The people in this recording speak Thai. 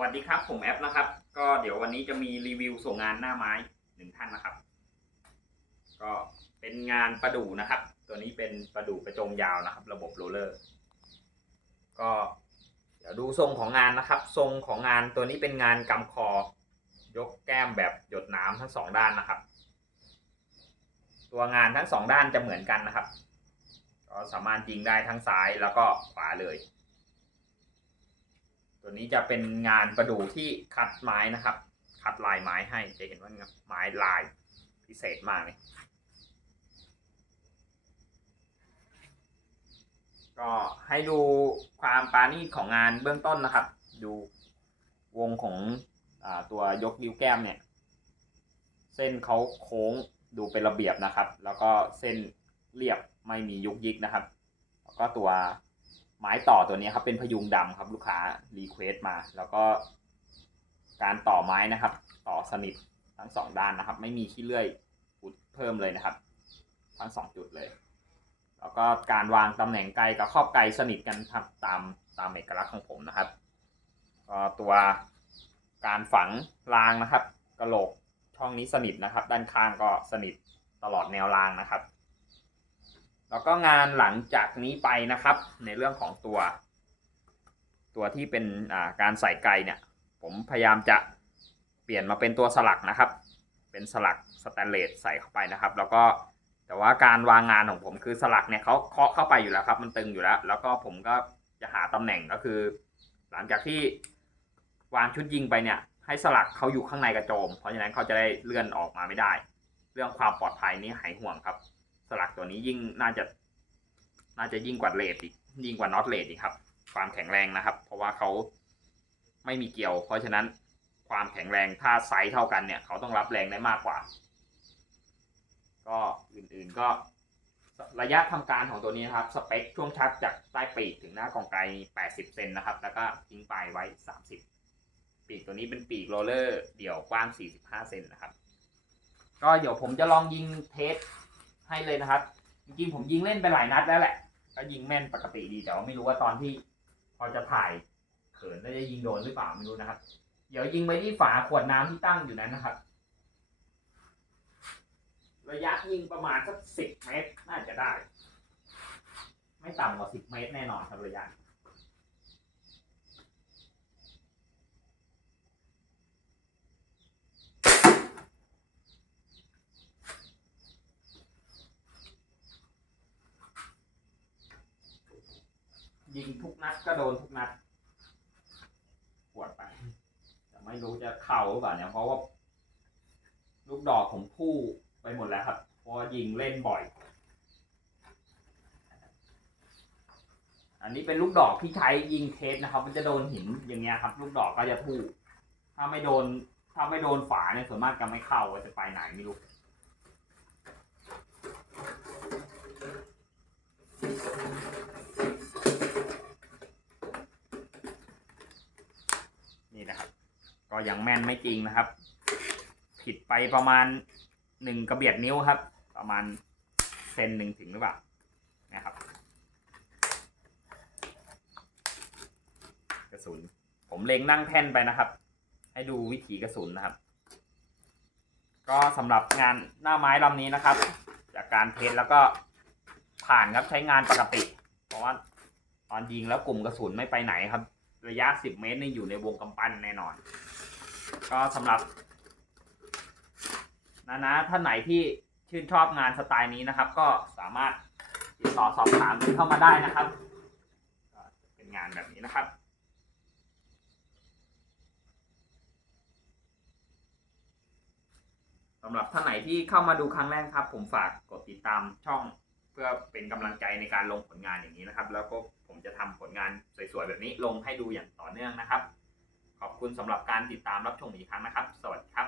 วัสดีครับ ผมแอปนะครับ ก็เดี๋ยววันนี้จะมีรีวิวส่งงานหน้าไม้หนึ่งท่านนะครับ ก็เป็นงานประดู่นะครับ ตัวนี้เป็นประดู่กระจมยาวนะครับ ระบบโรลเลอร์ ก็เดี๋ยวดูทรงของงานนะครับ ทรงของงานตัวนี้เป็นงานกำคอ ยกแก้มแบบหยดน้ำทั้งสองด้านนะครับ ตัวงานทั้งสองด้านจะเหมือนกันนะครับ ก็สามารถยิงได้ทั้งซ้ายแล้วก็ขวาเลย ตัวนี้จะเป็นงานประดู่ที่คัดไม้นะครับ คัดลายไม้ให้จะเห็นว่าไม้ลายพิเศษมากเลยก็ให้ดูความปาณีตของงานเบื้องต้นนะครับ ดูวงของอตัวยกนิ้วแก้มเนี่ย เส้นเขาโค้งดูเป็นระเบียบนะครับ แล้วก็เส้นเรียบไม่มียุกยิกนะครับ แล้วก็ตัว ไม้ต่อตัวนี้ครับเป็นพยุงดำครับลูกค้ารีเควสมา แล้วก็การต่อไม้นะครับ ต่อสนิททั้งสองด้านนะครับ ไม่มีขี้เลื่อยอุดเพิ่มเลยนะครับ ทั้งสองจุดเลย แล้วก็การวางตำแหน่งไกลกับครอบไกลสนิทกันครับตามตามเอกลักษณ์ของผมนะครับก็ตัวการฝังรางนะครับกระโหลกช่องนี้สนิทนะครับ ด้านข้างก็สนิทตลอดแนวรางนะครับ แล้วก็งานหลังจากนี้ไปนะครับ ในเรื่องของตัว ตัวที่เป็นการใส่ไกลเนี่ย ผมพยายามจะเปลี่ยนมาเป็นตัวสลักนะครับ เป็นสลักสแตนเลสใส่เข้าไปนะครับ แล้วก็แต่ว่าการวางงานของผมคือสลักเนี่ยเขาเคาะเข้าไปอยู่แล้วครับ มันตึงอยู่แล้ว แล้วก็ผมก็จะหาตำแหน่งก็คือ หลังจากที่วางชุดยิงไปเนี่ย ให้สลักเขาอยู่ข้างในกระโจม เพราะฉะนั้นเขาจะได้เลื่อนออกมาไม่ได้ เรื่องความปลอดภัยนี่หายห่วงครับ สลักตัวนี้ยิ่งน่าจะ น่าจะยิ่งกว่าเลดอีก ยิ่งกว่าน็อตเลดอีกครับ ความแข็งแรงนะครับ เพราะว่าเขาไม่มีเกี่ยว เพราะฉะนั้นความแข็งแรงถ้าไซส์เท่ากันเนี่ย เขาต้องรับแรงได้มากกว่า ก็อื่นๆก็ระยะทำการของตัวนี้นะครับ สเปคช่วงชักจากใต้ปีกถึงหน้ากองไกล 80 เซนนะครับ แล้วก็ทิ้งปลายไว้ 30 ปีกตัวนี้เป็นปีกโรลเลอร์ เดี่ยวกว้าง 45 เซนนะครับ ก็เดี๋ยวผมจะลองยิงเทส ให้เลยนะครับ จริงๆผมยิงเล่นไปหลายนัดแล้วแหละ ก็ยิงแม่นปกติดีแต่ว่าไม่รู้ว่าตอนที่ พอจะถ่ายเขินแล้วจะยิงโดนหรือเปล่าไม่รู้นะครับ เดี๋ยวยิงไปที่ฝาขวดน้ำที่ตั้งอยู่นั้นนะครับ ระยะยิงประมาณสักสิบเมตรน่าจะได้ ไม่ต่ำกว่าสิบเมตรแน่นอนครับระยะ ยิงทุกนัดก็โดนทุกนัดปวดไป แต่ไม่รู้จะเข้าหรือเปล่าเนี่ยเพราะว่า ลูกดอกผมพู่ไปหมดแล้วครับ เพราะยิงเล่นบ่อย อันนี้เป็นลูกดอกที่ใช้ยิงเทสนะครับ มันจะโดนหินอย่างเงี้ยครับ ลูกดอกก็จะพู่ถ้าไม่โดน ถ้าไม่โดนฝาเนี่ยส่วนมากจะไม่เข้าจะไปไหนไม่รู้ นี่นะครับ ก็ยังแม่นไม่จริงนะครับ ผิดไปประมาณหนึ่งกระเบียดนิ้วครับ ประมาณเซนหนึ่งถึงหรือเปล่านะครับกระสุน ผมเล็งนั่งแท่นไปนะครับ ให้ดูวิถีกระสุนนะครับ ก็สำหรับงานหน้าไม้ลำนี้นะครับ จากการเทสแล้วก็ผ่านครับใช้งานปกติ เพราะว่าตอนยิงแล้วกลุ่มกระสุนไม่ไปไหนครับ ระยะ 10 เมตรนี่อยู่ในวงกำปั้นแน่นอน ก็สำหรับนะนะท่านไหนที่ชื่นชอบงานสไตล์นี้นะครับ ก็สามารถติดต่อสอบถามเข้ามาได้นะครับ เป็นงานแบบนี้นะครับสำหรับท่านไหนที่เข้ามาดูครั้งแรกครับ ผมฝากกดติดตามช่องเพื่อเป็นกำลังใจในการลงผลงานอย่างนี้นะครับ แล้วก็ผมจะทำผลงานสวยๆแบบนี้ลงให้ดูอย่างต่อเนื่องนะครับ ขอบคุณสำหรับการติดตามรับชมอีกครั้งนะครับ สวัสดีครับ